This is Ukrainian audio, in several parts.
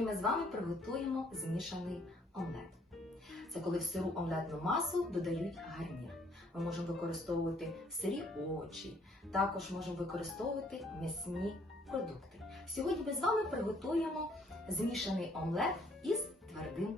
ми з вами приготуємо змішаний омлет. Це коли в сиру омлетну масу додають гарнір. Ми можемо використовувати сирі очі, також можемо використовувати м'ясні продукти. Сьогодні ми з вами приготуємо змішаний омлет із твердим.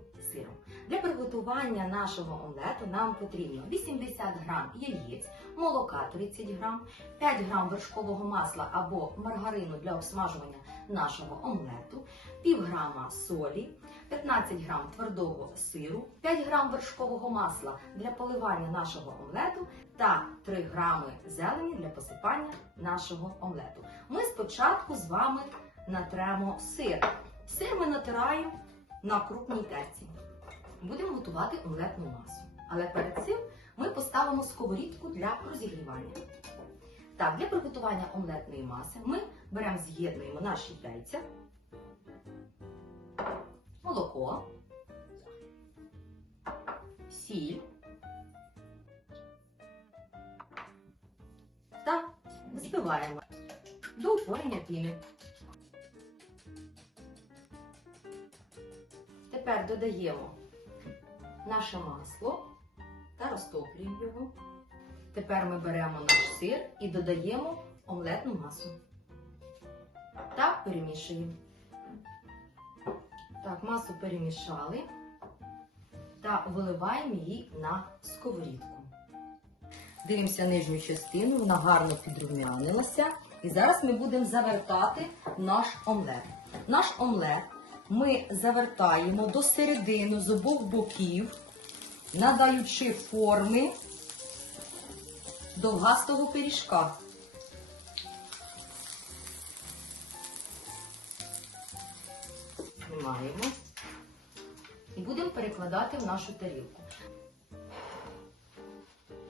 Для приготування нашого омлету нам потрібно 80 грам яєць, молока 30 грам, 5 грам вершкового масла або маргарину для обсмажування нашого омлету, пів грама солі, 15 грам твердого сиру, 5 грам вершкового масла для поливання нашого омлету та 3 грами зелені для посипання нашого омлету. Ми спочатку з вами натремо сир. Сир ми натираємо на крупній терці. Будемо готувати омлетну масу. Але перед цим ми поставимо сковорідку для розігрівання. Так, для приготування омлетної маси ми беремо, з'єднуємо наші яйця, молоко, сіль та збиваємо до утворення піни. Тепер додаємо наше масло та розтоплюємо його. Тепер ми беремо наш сир і додаємо омлетну масу та перемішуємо. Так, масу перемішали та виливаємо її на сковорідку. Дивимося нижню частину, вона гарно підрумянилася. І зараз ми будемо завертати наш омлет. Наш омлет ми завертаємо до середини з обох боків, надаючи форми довгастого пиріжка. Знімаємо і будемо перекладати в нашу тарілку.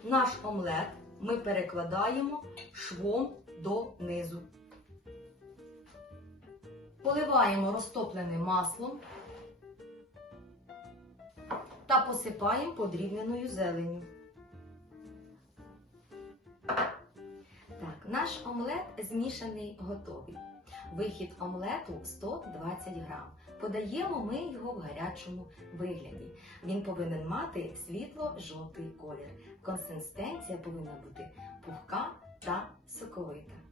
Наш омлет ми перекладаємо швом донизу. Поливаємо розтопленим маслом та посипаємо подрібненою зеленню. Так, наш омлет змішаний готовий. Вихід омлету 120 грам. Подаємо ми його в гарячому вигляді. Він повинен мати світло-жовтий колір. Консистенція повинна бути пухка та соковита.